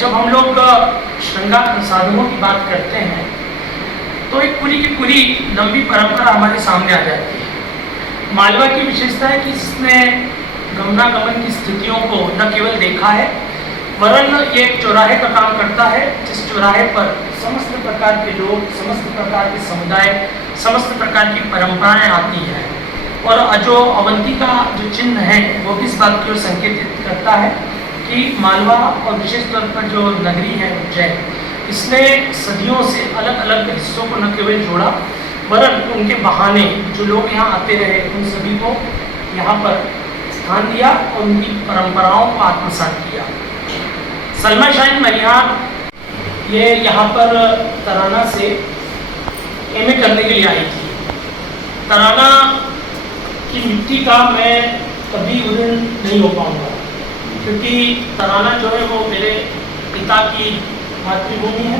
जब हम लोग श्रृंगार प्रसाधनों की बात करते हैं तो एक पूरी की पूरी लंबी परंपरा हमारे सामने आ जाती है। मालवा की विशेषता है कि इसने गमनागमन की स्थितियों को न केवल देखा है वरन ये एक चौराहे का काम करता है, जिस चौराहे पर समस्त प्रकार के लोग, समस्त प्रकार के समुदाय, समस्त प्रकार की परंपराएं आती हैं। और जो अवंती का जो चिन्ह है वो भी इस बात की ओर संकेतित करता है कि मालवा और विशेष तौर पर जो नगरी है उज्जैन, इसने सदियों से अलग अलग हिस्सों को न केवल जोड़ा वरन उनके बहाने जो लोग यहाँ आते रहे उन सभी को यहाँ पर स्थान दिया और उनकी परंपराओं को आत्मसात किया। सलमा शाहीन मनिहार ये यहाँ पर तराना से एमए करने के लिए आई थी। तराना की मिट्टी का मैं कभी उदय नहीं हो पाऊँगा क्योंकि तराना जो है वो मेरे पिता की मातृभूमि है,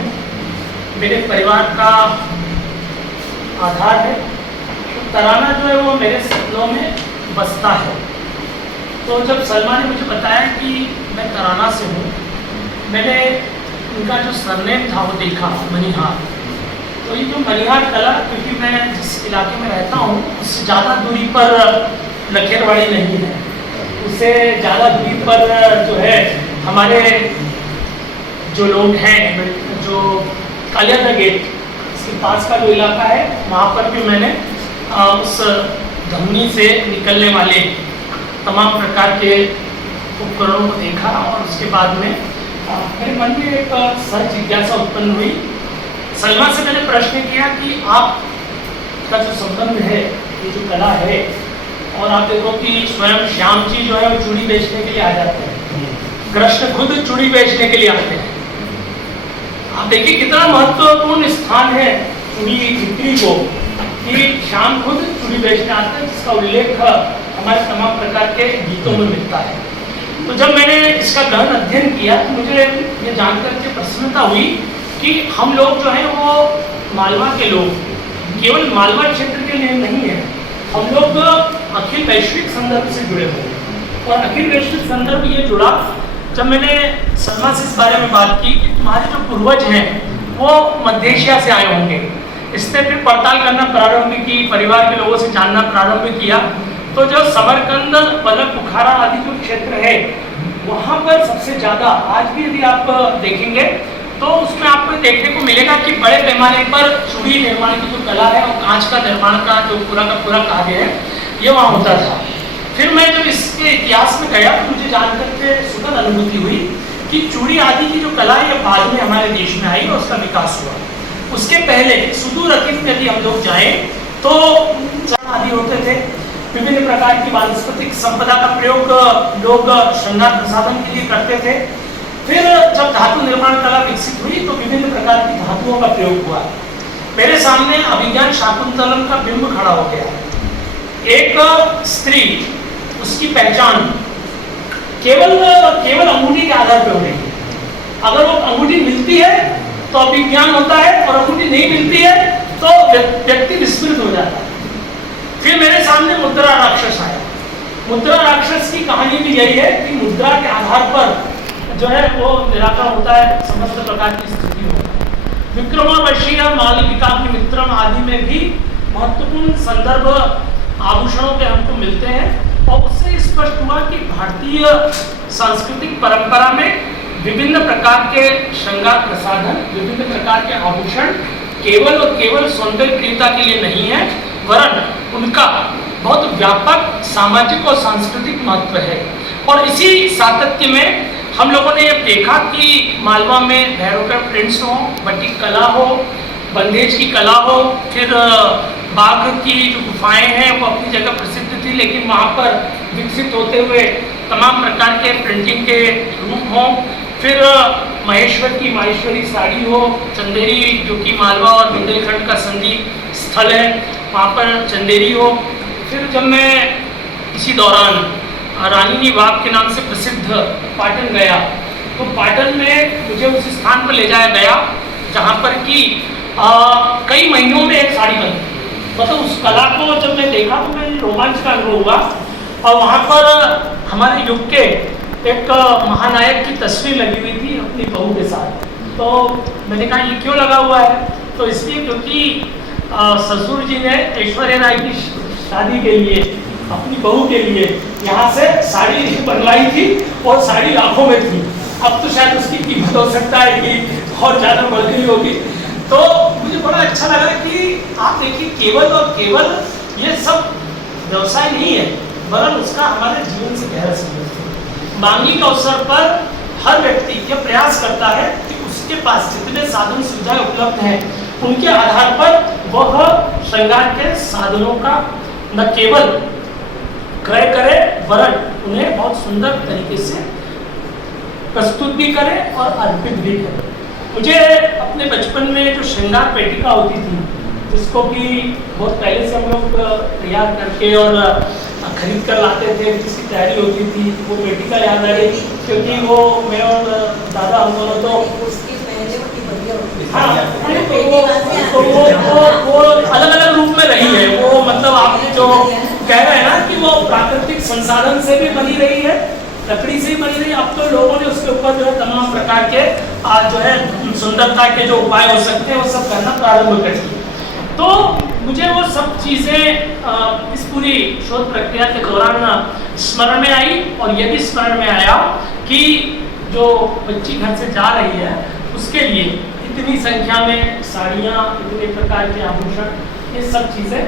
मेरे परिवार का आधार है। तो तराना जो है वो मेरे सपनों में बसता है। तो जब सलमा ने मुझे बताया कि मैं तराना से हूँ, मैंने उनका जो सरनेम था वो देखा, मनिहार। तो ये जो मनिहार कला, क्योंकि मैं जिस इलाके में रहता हूँ उससे ज़्यादा दूरी पर लखेरवाड़ी नहीं है, उससे ज़्यादा दूरी पर जो है हमारे जो लोग हैं, जो कालियादा गेट इसके पास का जो इलाका है वहाँ पर भी मैंने उस धमनी से निकलने वाले तमाम प्रकार के उपकरणों को देखा। और उसके बाद में मेरे मन में एक सर जिज्ञासा उत्पन्न हुई। सलमा से मैंने प्रश्न किया कि आपका जो संबंध है, ये जो कला है, और आप देखो कि स्वयं श्याम जी जो है वो चूड़ी बेचने के लिए आ जाते हैं, कृष्ण खुद चूड़ी बेचने के लिए आते हैं। आप देखिए कितना महत्वपूर्ण स्थान है चूड़ी बिक्री को कि श्याम खुद चूड़ी बेचने आते हैं, जिसका उल्लेख हमारे तमाम प्रकार के गीतों में मिलता है। तो जब मैंने इसका गहन अध्ययन किया तो मुझे ये जानकर के प्रसन्नता हुई कि हम लोग जो हैं वो मालवा के लोग केवल मालवा क्षेत्र के लिए नहीं है, हम लोग अखिल वैश्विक संदर्भ से जुड़े हुए हैं। और अखिल वैश्विक संदर्भ ये जुड़ा जब मैंने सलमा से इस बारे में बात की कि तुम्हारे जो पूर्वज हैं वो मध्य एशिया से आए होंगे। इसने फिर पड़ताल करना प्रारंभ की, परिवार के लोगों से जानना प्रारंभ किया। तो जो समरकंद, बलक, बुखारा आदि जो क्षेत्र है वहाँ पर सबसे ज़्यादा आज भी यदि आप देखेंगे तो उसमें आपको देखने को मिलेगा कि बड़े पैमाने पर चूड़ी निर्माण की जो कला है और कांच का निर्माण का जो पूरा का पूरा कार्य है ये वहाँ होता था। फिर मैं जब इसके इतिहास में गया तो मुझे जानकर के सुखद अनुभूति हुई कि चूड़ी आदि की जो कला है बाद में हमारे देश में आई और उसका विकास हुआ। उसके पहले सुदूर अतीत में यदि हम लोग जाएं तो आदि होते थे, विभिन्न प्रकार की वानस्पतिक संपदा का प्रयोग लोग श्रृंगार प्रसाधन के लिए करते थे। फिर जब धातु निर्माण कला विकसित हुई तो विभिन्न प्रकार की धातुओं का प्रयोग हुआ। मेरे सामने अभिज्ञान शाकुंतलम का बिंब खड़ा हो गया। एक स्त्री, उसकी पहचान केवल अंगूठी के आधार पर हो रही है। अगर वो अंगूठी मिलती है तो अभिज्ञान होता है और अंगूठी नहीं मिलती है तो व्यक्ति विस्मृत हो जाता है। फिर मेरे सामने मुद्रा राक्षस आया। मुद्रा राक्षस की कहानी भी यही है कि मुद्रा के आधार पर जो है वो निराकरण होता है समस्त प्रकार की स्थिति होता है। विक्रमावशीय, मालविकाग्निमित्रम आदि में भी महत्वपूर्ण संदर्भ आभूषणों के हमको मिलते हैं और उससे स्पष्ट हुआ कि भारतीय सांस्कृतिक परंपरा में विभिन्न प्रकार के श्रृंगार प्रसाधन, विभिन्न प्रकार के आभूषण केवल और केवल सौंदर्य प्रियता के लिए नहीं है वरन उनका बहुत व्यापक सामाजिक और सांस्कृतिक महत्व है। और इसी सातत्य में हम लोगों ने ये देखा कि मालवा में भैरवगढ़ प्रिंट्स हो, बटीक कला हो, बंदेज की कला हो, फिर बाघ की जो गुफाएं हैं वो अपनी जगह प्रसिद्ध थी, लेकिन वहाँ पर विकसित होते हुए तमाम प्रकार के प्रिंटिंग के रूप हों। फिर महेश्वर की माहेश्वरी साड़ी हो, चंदेरी जो कि मालवा और बुंदेलखंड का संधि स्थल है वहाँ पर चंदेरी हो। फिर जब मैं इसी दौरान रानी बाग के नाम से प्रसिद्ध पाटन गया तो पाटन में मुझे उस स्थान पर ले जाया गया जहाँ पर कि कई महीनों में एक साड़ी बनती है। मतलब उस कला को जब मैं देखा तो मैं रोमांच का अनुभव हुआ। और वहाँ पर हमारे युग के एक महानायक की तस्वीर लगी हुई थी अपनी बहू के साथ। तो मैंने कहा ये क्यों लगा हुआ है? तो इसलिए क्योंकि ससुर जी ने ऐश्वर्या राय की शादी के लिए अपनी बहू के लिए यहाँ से साड़ी बनवाई थी और साड़ी लाखों में थी। अब तो शायद उसकी कीमत हो सकता है कि और ज़्यादा बढ़ गई होगी। तो मुझे बड़ा अच्छा लगा कि आप देखिए केवल और केवल ये सब व्यवसाय नहीं है, वरन उसका हमारे जीवन से गहरा संबंध है। मांगी के अवसर पर हर व्यक्ति यह प्रयास करता है कि उसके पास जितने साधन सुविधाएं उपलब्ध हैं उनके आधार पर वह श्रृंगार के साधनों का न केवल क्रय करे वरन उन्हें बहुत सुंदर तरीके से प्रस्तुत भी करे और अर्पित भी करे। मुझे अपने बचपन में जो श्रृंगार पेटिका होती थी, जिसको कि बहुत पहले से हम लोग तैयार करके और खरीद कर लाते थे, जिसकी तैयारी होती थी, वो पेटिका याद आ गई क्योंकि वो मैं और दादा हम दोनों तो हाँ तो वो अलग अलग रूप में रही है। वो मतलब आप जो कह रहे हैं ना कि वो प्राकृतिक संसाधन से भी बनी रही है, लकड़ी से ही बनी रही है। अब तो लोगों ने उसके ऊपर जो है तमाम प्रकार के जो है सुंदरता के जो उपाय हो सकते हैं वो सब करना प्रारंभ कर दिए। तो मुझे वो सब चीज़ें इस पूरी शोध प्रक्रिया के दौरान स्मरण में आई और ये भी स्मरण में आया कि जो बच्ची घर से जा रही है उसके लिए इतनी संख्या में साड़ियाँ, इतने प्रकार के आभूषण, ये सब चीज़ें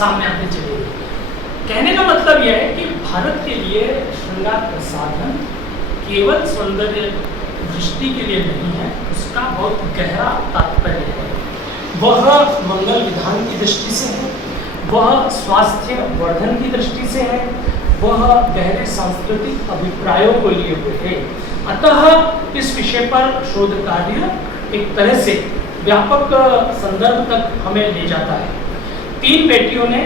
सामने आते चले गई। कहने का मतलब यह है कि भारत के लिए श्रृंगार प्रसाधन केवल सौंदर्य दृष्टि के लिए नहीं है, उसका बहुत गहरा तात्पर्य है। वह मंगल विधान की दृष्टि से है, वह स्वास्थ्य वर्धन की दृष्टि से है, वह गहरे सांस्कृतिक अभिप्रायों को लिए हुए है। अतः इस विषय पर शोध कार्य एक तरह से व्यापक संदर्भ तक हमें ले जाता है। 3 बेटियों ने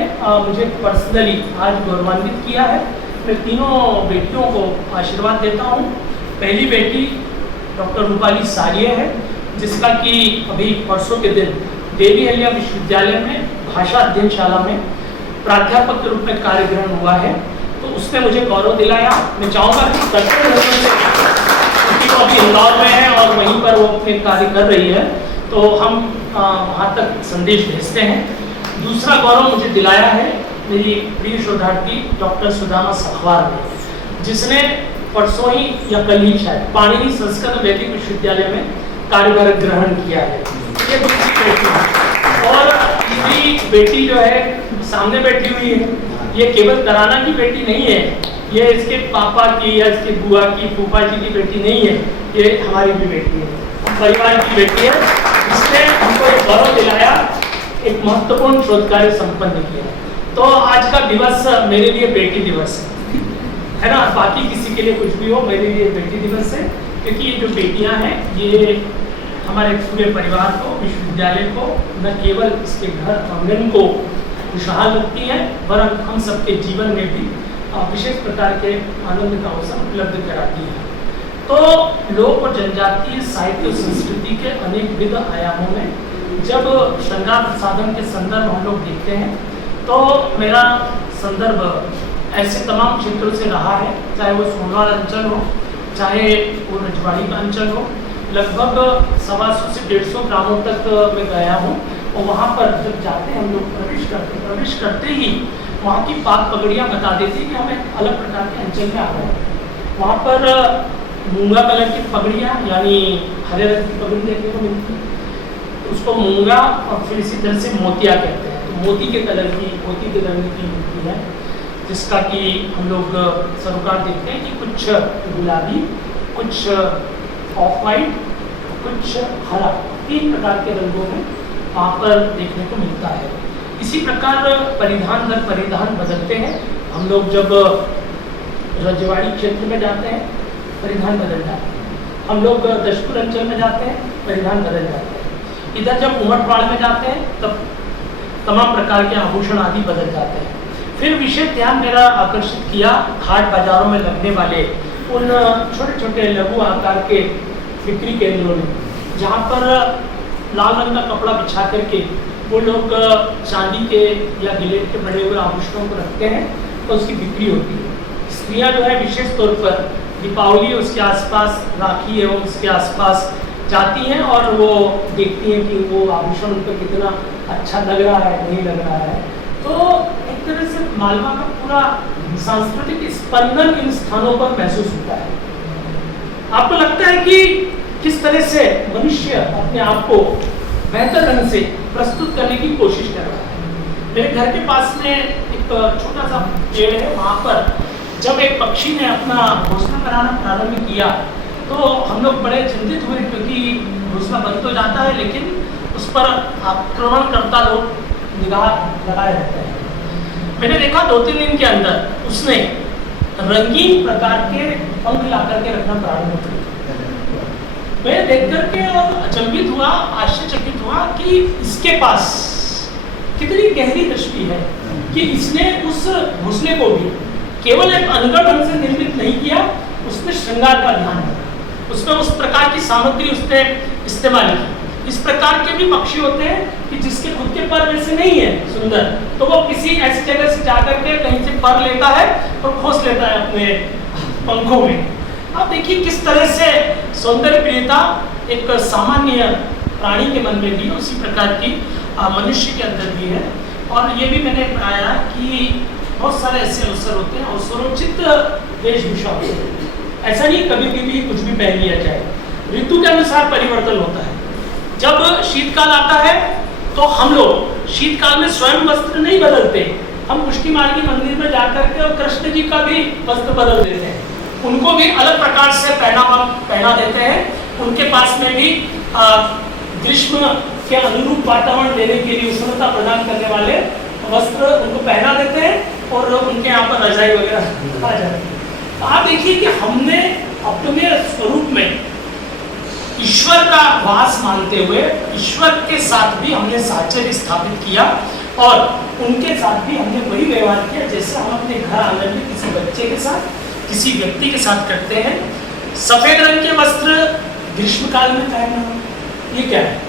मुझे पर्सनली आज गौरवान्वित किया है। मैं तीनों बेटियों को आशीर्वाद देता हूँ। पहली बेटी डॉक्टर रूपाली सारिये है, जिसका कि अभी परसों के दिन देवी अहिल्या विश्वविद्यालय में भाषा अध्ययनशाला में प्राध्यापक के रूप में कार्य ग्रहण हुआ है। तो उसने मुझे गौरव दिलाया। मैं चाहूँगा कि क्योंकि वो अभी इंदौर में है और वहीं पर वो अपने कार्य कर रही है, तो हम वहाँ तक संदेश भेजते हैं। दूसरा गौरव मुझे दिलाया है मेरी प्रिय शोधार्थी डॉक्टर सुदामा सखवार ने, जिसने परसों ही या कल ही शायद पाणिनि संस्कृत वैदिक विश्वविद्यालय में कार्यभार ग्रहण किया है। ये दूसरी बेटी है। और तीसरी बेटी जो है सामने बैठी हुई है, ये केवल तराना की बेटी नहीं है, ये इसके पापा की या इसके बुआ की, फूफा जी की बेटी नहीं है, ये हमारी भी बेटी है, परिवार की बेटी है, जिसने हमको एक गौरव दिलाया, एक महत्वपूर्ण शोध कार्य संपन्न किया। तो आज का दिवस मेरे लिए बेटी दिवस है ना। बाकी किसी के लिए कुछ भी हो, मेरे लिए बेटी दिवस है, क्योंकि ये जो बेटियां हैं ये हमारे पूरे परिवार को, विश्वविद्यालय को, न केवल इसके घर आंगन को खुशहाल रखती हैं, वरन हम सबके जीवन में भी विशेष प्रकार के आनंद का अवसर उपलब्ध कराती है। तो लोक और जनजातीय साहित्य और संस्कृति के अनेक विध आयामों में जब श्रृंगार प्रसाधन के संदर्भ हम लोग देखते हैं, तो मेरा संदर्भ ऐसे तमाम क्षेत्रों से रहा है, चाहे वो सोनवाल अंचल हो, चाहे वो रजवाड़ी का अंचल हो। लगभग 125 से 150 ग्रामों तक मैं गया हूँ और वहाँ पर जब जाते हैं हम लोग प्रवेश करते ही वहाँ की पाक पगड़ियाँ बता देती कि हम एक अलग प्रकार के अंचल में आ गए। वहाँ पर मूंगा कलर की पगड़ियाँ यानी हरे रंग की पगड़ी देखने को मिलती है, उसको मूंगा, और फिर इसी तरह से मोतिया कहते हैं। तो मोती के रंग की मिलती है, जिसका कि हम लोग सरोकार देखते हैं कि कुछ गुलाबी, कुछ ऑफ वाइट, कुछ हरा, 3 प्रकार के रंगों में वहाँ पर देखने को मिलता है। इसी प्रकार परिधान दर परिधान बदलते हैं। हम लोग जब रजवाड़ी क्षेत्र में जाते हैं परिधान बदल जाते हैं, हम लोग दशपुर अंचल में जाते हैं परिधान बदल जाते हैं, इधर जब उमटवाड़ में जाते हैं तब तमाम प्रकार के आभूषण आदि बदल जाते हैं। फिर विशेष ध्यान मेरा आकर्षित किया घाट बाजारों में लगने वाले उन छोटे छोटे लघु आकार के बिक्री केंद्रों में, जहाँ पर लाल रंग का कपड़ा बिछा करके वो लोग चांदी के या गिलेट के बने हुए आभूषणों को रखते हैं और उसकी बिक्री होती है। स्त्रियाँ जो है विशेष तौर पर दीपावली उसके आसपास, राखी है उसके आसपास जाती हैं और वो देखती हैं कि वो आभूषण उन पर कितना अच्छा लग रहा है, नहीं लग रहा है। तो एक तरह से मालवा का पूरा सांस्कृतिक स्पंदन इन स्थानों पर महसूस होता है। आपको लगता है कि किस तरह से मनुष्य अपने आप को बेहतर ढंग से प्रस्तुत करने की कोशिश कर रहा है। मेरे घर के पास में एक छोटा सा पेड़ है, वहाँ पर जब एक पक्षी ने अपना घोंसला बनाना प्रारंभ किया तो हम लोग बड़े चिंतित हुए, क्योंकि घोंसला बन तो जाता है लेकिन उस पर आक्रमणकर्ता लोग निगाह लगाए रहते हैं। मैंने देखा 2-3 दिन के अंदर उसने रंगीन प्रकार के पंख ला करके रखना प्रारंभ किया। मैं देख करके और अचंभित हुआ, आश्चर्यचकित हुआ कि इसके पास कितनी गहरी दृष्टि है कि इसने उस घोंसले को भी केवल एक अनगढ़ ढंग से निर्मित नहीं किया, उसने श्रृंगार का ध्यान रखा, उसमें उस प्रकार की सामग्री उसने इस्तेमाल की। इस प्रकार के भी पक्षी होते हैं कि जिसके खुद के पर वैसे नहीं है सुंदर, तो वो किसी ऐसी जगह से जाकर के कहीं से पर लेता है और खोस लेता है अपने पंखों में। आप देखिए किस तरह से सौंदर्य प्रियता एक सामान्य प्राणी के मन में भी है, उसी प्रकार की मनुष्य के अंदर भी है। और ये भी मैंने पढ़ाया कि बहुत सारे ऐसे अवसर होते हैं, अवसरोचित वेशभूषा होती है। ऐसा नहीं कभी भी कुछ भी पहन लिया जाए, ऋतु के अनुसार परिवर्तन होता है। जब शीतकाल आता है तो हम लोग शीतकाल में स्वयं वस्त्र नहीं बदलते, हम पुष्टि मार्गी मंदिर में जाकर के और कृष्ण जी का भी वस्त्र बदल देते हैं, उनको भी अलग प्रकार से पहना देते हैं। उनके पास में भी ग्रीष्म के अनुरूप वातावरण देने के लिए उष्णता प्रदान करने वाले वस्त्र उनको पहना देते हैं और उनके यहाँ पर रजाई वगैरह आ जाती है। तो आप देखिए कि हमने अपने स्वरूप में ईश्वर का वास मानते हुए ईश्वर के साथ भी हमने साहचर्य स्थापित किया और उनके साथ भी हमने वही व्यवहार किया जैसे हम अपने घर आंगन में किसी बच्चे के साथ, किसी व्यक्ति के साथ करते हैं। सफेद रंग के वस्त्र ग्रीष्म काल में पहनना, ये क्या है?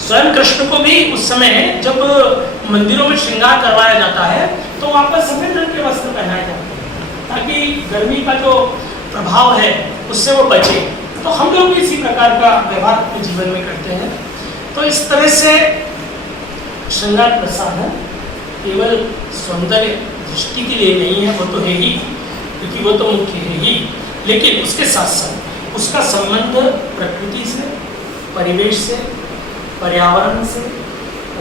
स्वयं कृष्ण को भी उस समय जब मंदिरों में श्रृंगार करवाया जाता है तो वहाँ पर सफेद रंग के वस्त्र पहनाए जाते हैं ताकि गर्मी का जो प्रभाव है उससे वो बचे। तो हम लोग भी इसी प्रकार का व्यवहार अपने जीवन में करते हैं। तो इस तरह से श्रृंगार प्रसाधन केवल सौंदर्य दृष्टि के लिए नहीं है, वो तो है ही, क्योंकि वो तो मुख्य है ही, लेकिन उसके साथ साथ उसका संबंध प्रकृति से, परिवेश से, पर्यावरण से,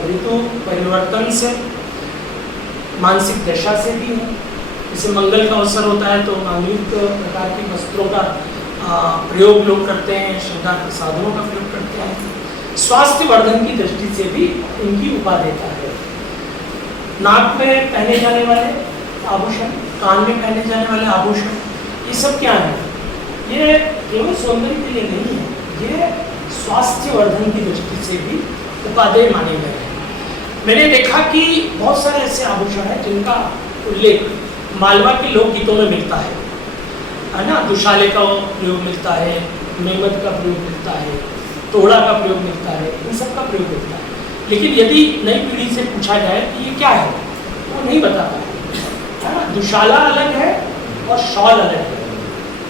ऋतु परिवर्तन से, मानसिक दशा से भी है। जैसे मंगल का अवसर होता है तो मांगलिक प्रकार के वस्त्रों का प्रयोग लोग करते हैं, श्रृंगार प्रसाधनों का प्रयोग करते हैं। स्वास्थ्य वर्धन की दृष्टि से भी इनकी उपादेयता है। नाक में पहने जाने वाले आभूषण, कान में पहने जाने वाले आभूषण, ये सब क्या है? ये केवल सौंदर्य के लिए नहीं है, ये स्वास्थ्य वर्धन की दृष्टि से भी उपादेय माने गए हैं। मैंने देखा कि बहुत सारे ऐसे आभूषण हैं जिनका उल्लेख मालवा के लोकगीतों में मिलता है ना? दुशाले का प्रयोग मिलता है, मेमद का प्रयोग मिलता है, तोड़ा का प्रयोग मिलता है, इन सब का प्रयोग मिलता है। लेकिन यदि नई पीढ़ी से पूछा जाए कि ये क्या है, तो वो नहीं बता पाए, है ना? दुशाला अलग है और शॉल अलग है,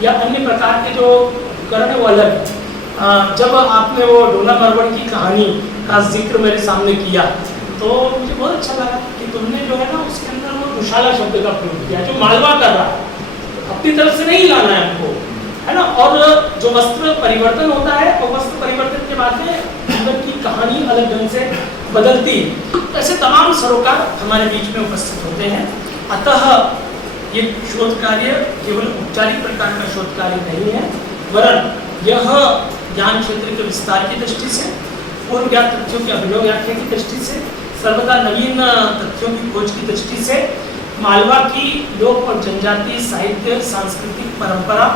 या अन्य प्रकार के जो उपकरण है वो अलग है। जब आपने वो डोला मरवड़ की कहानी का जिक्र मेरे सामने किया तो मुझे बहुत अच्छा लगा कि तुमने जो है ना उसके अंदर वो दुशाला शब्द का प्रयोग किया, जो मालवा कर रहा है, अपनी तरफ से नहीं लाना है हमको, है ना? और जो वस्त्र परिवर्तन होता है और वस्त्र परिवर्तन के बाद में जीवन की कहानी अलग ढंग से बदलती है। ऐसे तमाम सरोकार हमारे बीच में उपस्थित होते हैं। अतः ये शोध कार्य केवल औपचारिक प्रकार का शोध कार्य नहीं है, वरन यह ज्ञान क्षेत्र के विस्तार की दृष्टि से, पूर्व ज्ञात तथ्यों की अभिनव व्याख्या की दृष्टि से, सर्वदा नवीन तथ्यों की खोज की दृष्टि से मालवा की लोक और जनजातीय साहित्य, सांस्कृतिक परंपरा,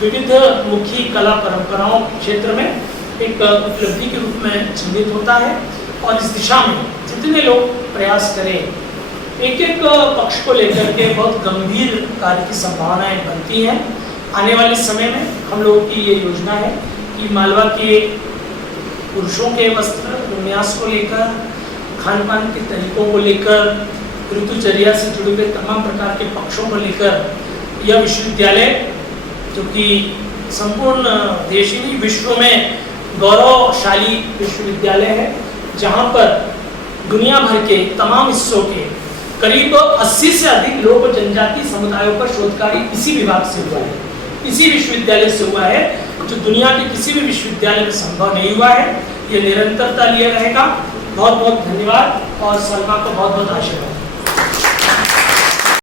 विविध मुखी कला परंपराओं क्षेत्र में एक उपलब्धि के रूप में चिन्हित होता है। और इस दिशा में जितने लोग प्रयास करें, एक एक पक्ष को लेकर के बहुत गंभीर कार्य की संभावनाएं बनती हैं। आने वाले समय में हम लोगों की ये योजना है कि मालवा के पुरुषों के वस्त्र विन्यास को लेकर, खान पान के तरीकों को लेकर, ऋतुचर्या से जुड़े हुए तमाम प्रकार के पक्षों को लेकर यह विश्वविद्यालय जो कि संपूर्ण देश ही नहीं विश्व में गौरवशाली विश्वविद्यालय है, जहाँ पर दुनिया भर के तमाम हिस्सों के करीब 80 से अधिक लोक जनजाति समुदायों पर शोध कार्य इसी विभाग से हुआ है, इसी विश्वविद्यालय से हुआ है, जो दुनिया के किसी भी विश्वविद्यालय में संभव नहीं हुआ है। ये निरंतरता लिए रहेगा। बहुत बहुत धन्यवाद और सलमा को बहुत बहुत आशीर्वाद।